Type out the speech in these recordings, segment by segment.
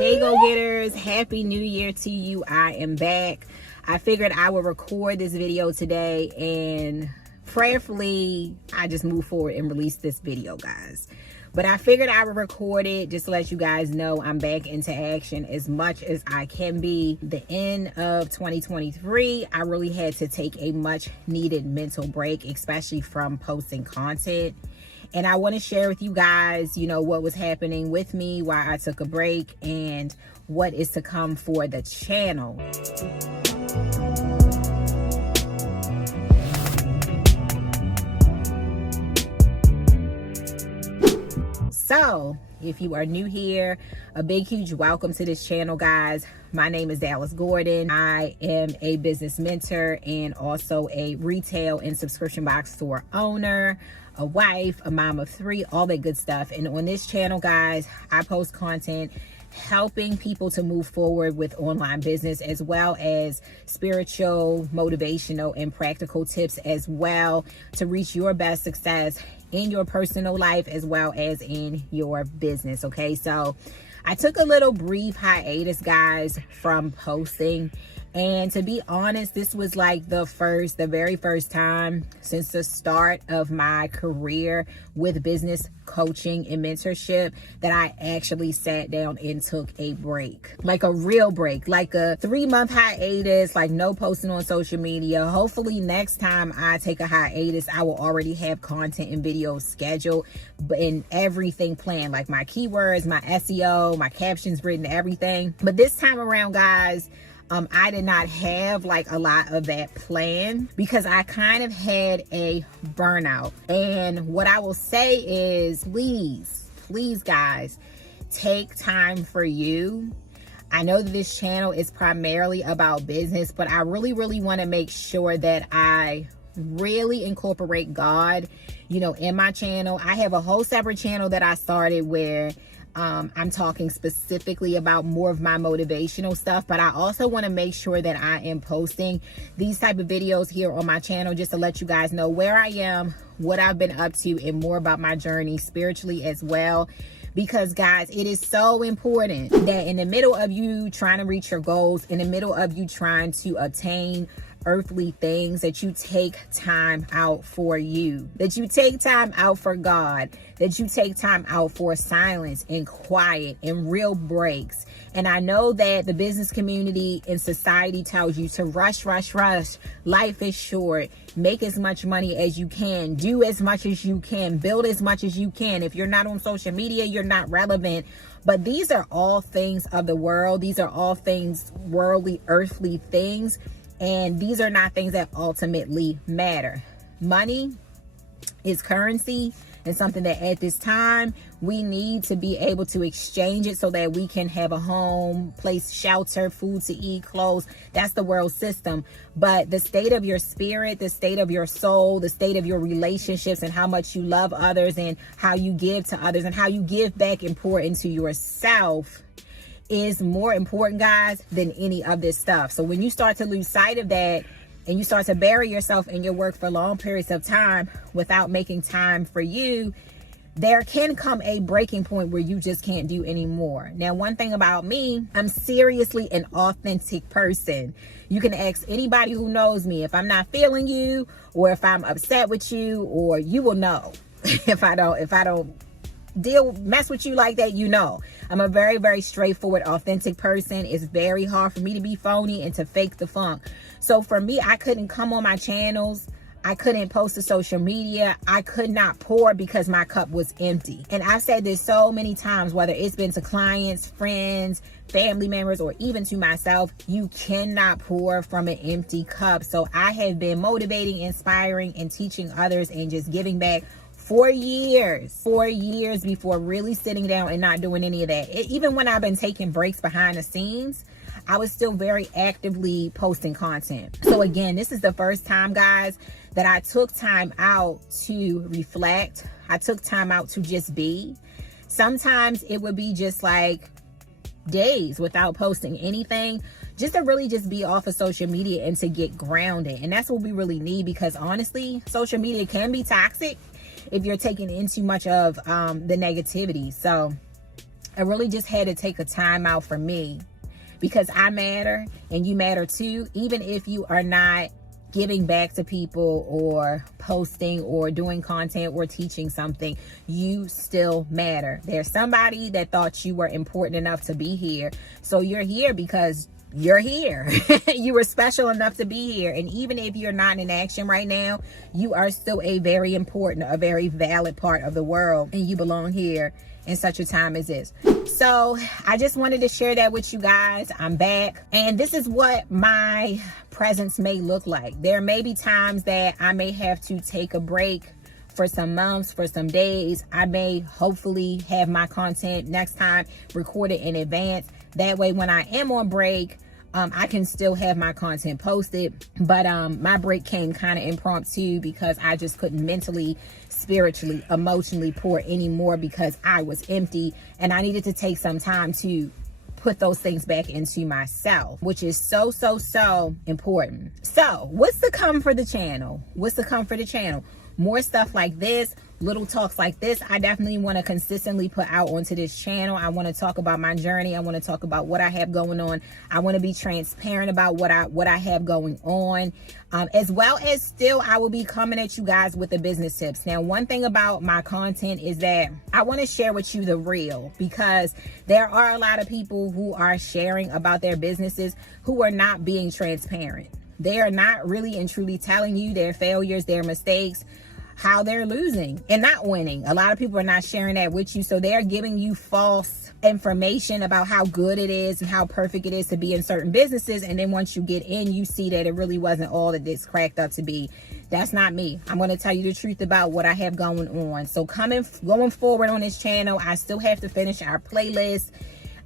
Hey go-getters, happy new year to you. I am back. I figured I would record this video today and prayerfully I just move forward and release this video, guys. But I figured I would record it just to let you guys know I'm back into action as much as I can be. The end of 2023, I really had to take a much needed mental break, especially from posting content. And I want to share with you guys, what was happening with me, why I took a break, and what is to come for the channel. So, if you are new here, a big, huge welcome to this channel, guys. My name is Dallas Gordon. I am a business mentor and also a retail and subscription box store owner, a wife, a mom of 3, all that good stuff. And on this channel, guys, I post content helping people to move forward with online business, as well as spiritual, motivational, and practical tips as well to reach your best success in your personal life as well as in your business. Okay, so I took a little brief hiatus, guys, from posting. And to be honest, this was like the very first time since the start of my career with business coaching and mentorship that I actually sat down and took a break, like a real break, like a 3-month hiatus, like no posting on social media. Hopefully next time I take a hiatus, I will already have content and videos scheduled and everything planned, like my keywords, my SEO, my captions written, everything. But this time around, guys, I did not have like a lot of that plan because I kind of had a burnout. And what I will say is, please guys, take time for you. I know that this channel is primarily about business, but I really want to make sure that I really incorporate God, in my channel. I have a whole separate channel that I started where I'm talking specifically about more of my motivational stuff, but I also want to make sure that I am posting these type of videos here on my channel just to let you guys know where I am, what I've been up to, and more about my journey spiritually as well. Because guys, it is so important that in the middle of you trying to reach your goals, in the middle of you trying to attain earthly things, that you take time out for you, that you take time out for God, that you take time out for silence and quiet and real breaks. And I know that the business community and society tells you to rush. Life is short. Make as much money as you can. Do as much as you can. Build as much as you can. If you're not on social media, you're not relevant. But these are all things of the world. These are all things worldly, earthly things. And these are not things that ultimately matter. Money is currency and something that at this time we need to be able to exchange it so that we can have a home, place, shelter, food to eat, clothes. That's the world system. But the state of your spirit, the state of your soul, the state of your relationships, and how much you love others and how you give to others and how you give back and pour into yourself is more important, guys, than any of this stuff. So when you start to lose sight of that and you start to bury yourself in your work for long periods of time without making time for you, there can come a breaking point where you just can't do anymore. Now, one thing about me, I'm seriously an authentic person. You can ask anybody who knows me if I'm not feeling you or if I'm upset with you, or you will know if I don't mess with you like that. I'm a very straightforward, authentic person. It's very hard for me to be phony and to fake the funk. So for me, I couldn't come on my channels, I couldn't post to social media, I could not pour because my cup was empty. And I've said this so many times, whether it's been to clients, friends, family members, or even to myself, you cannot pour from an empty cup. So I have been motivating, inspiring, and teaching others and just giving back 4 years before really sitting down and not doing any of that. Even when I've been taking breaks behind the scenes, I was still very actively posting content. So again, this is the first time, guys, that I took time out to reflect. I took time out to just be. Sometimes it would be just like days without posting anything, just to really just be off of social media and to get grounded. And that's what we really need, because honestly, social media can be toxic if you're taking in too much of the negativity. So I really just had to take a time out for me, because I matter and you matter too. Even if you are not giving back to people or posting or doing content or teaching something, you still matter. There's somebody that thought you were important enough to be here. So you're here because you're here. You were special enough to be here. And even if you're not in action right now, you are still a very important, a very valid part of the world, and you belong here in such a time as this. So I just wanted to share that with you guys. I'm back, and this is what my presence may look like. There may be times that I may have to take a break for some months, for some days. I may hopefully have my content next time recorded in advance. That way, when I am on break, I can still have my content posted. But my break came kind of impromptu because I just couldn't mentally, spiritually, emotionally pour anymore, because I was empty and I needed to take some time to put those things back into myself, which is so important. So what's to come for the channel? What's to come for the channel? More stuff like this, little talks like this. I definitely want to consistently put out onto this channel. I want to talk about my journey. I want to talk about what I have going on. I want to be transparent about what I have going on, as well as still I will be coming at you guys with the business tips. Now, one thing about my content is that I want to share with you the real, because there are a lot of people who are sharing about their businesses who are not being transparent. They are not really and truly telling you their failures, their mistakes, how they're losing and not winning. A lot of people are not sharing that with you. So they're giving you false information about how good it is and how perfect it is to be in certain businesses. And then once you get in, you see that it really wasn't all that it's cracked up to be. That's not me. I'm going to tell you the truth about what I have going on. So going forward on this channel, I still have to finish our playlist.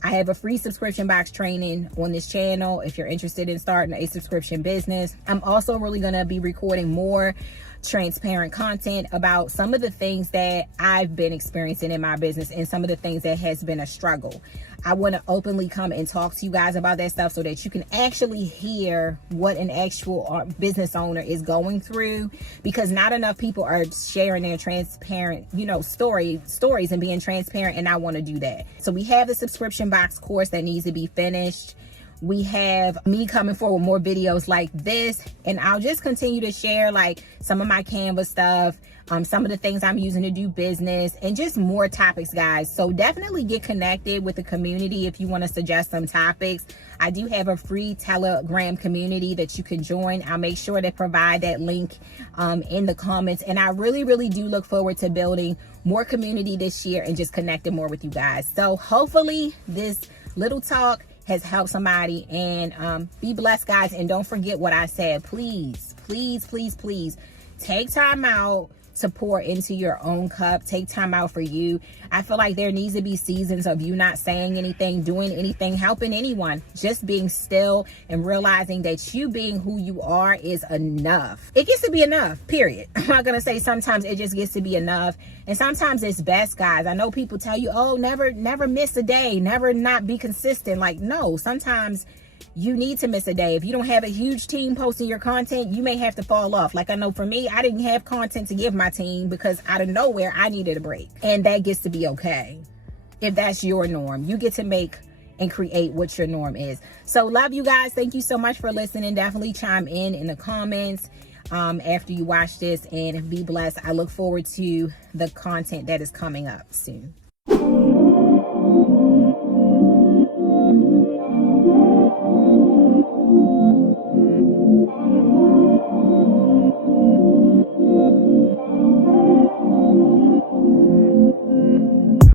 I have a free subscription box training on this channel if you're interested in starting a subscription business. I'm also really going to be recording more transparent content about some of the things that I've been experiencing in my business and some of the things that has been a struggle. I want to openly come and talk to you guys about that stuff so that you can actually hear what an actual business owner is going through, because not enough people are sharing their transparent, stories and being transparent, and I want to do that. So we have the subscription box course that needs to be finished. We have me coming forward with more videos like this, and I'll just continue to share like some of my Canva stuff, some of the things I'm using to do business, and just more topics, guys. So definitely get connected with the community if you want to suggest some topics. I do have a free Telegram community that you can join. I'll make sure to provide that link in the comments, and I really do look forward to building more community this year and just connecting more with you guys. So hopefully this little talk has helped somebody, and be blessed, guys. And don't forget what I said. Please take time out to pour into your own cup. Take time out for you. I feel like there needs to be seasons of you not saying anything, doing anything, helping anyone, just being still and realizing that you being who you are is enough. It gets to be enough, period. I'm not gonna say sometimes it just gets to be enough, and sometimes it's best, guys. I know people tell you, oh, never miss a day, never not be consistent. Like, no, sometimes you need to miss a day. If you don't have a huge team posting your content, you may have to fall off. Like, I know for me, I didn't have content to give my team because out of nowhere, I needed a break. And that gets to be okay. If that's your norm, you get to make and create what your norm is. So love you guys. Thank you so much for listening. Definitely chime in the comments after you watch this, and be blessed. I look forward to the content that is coming up soon.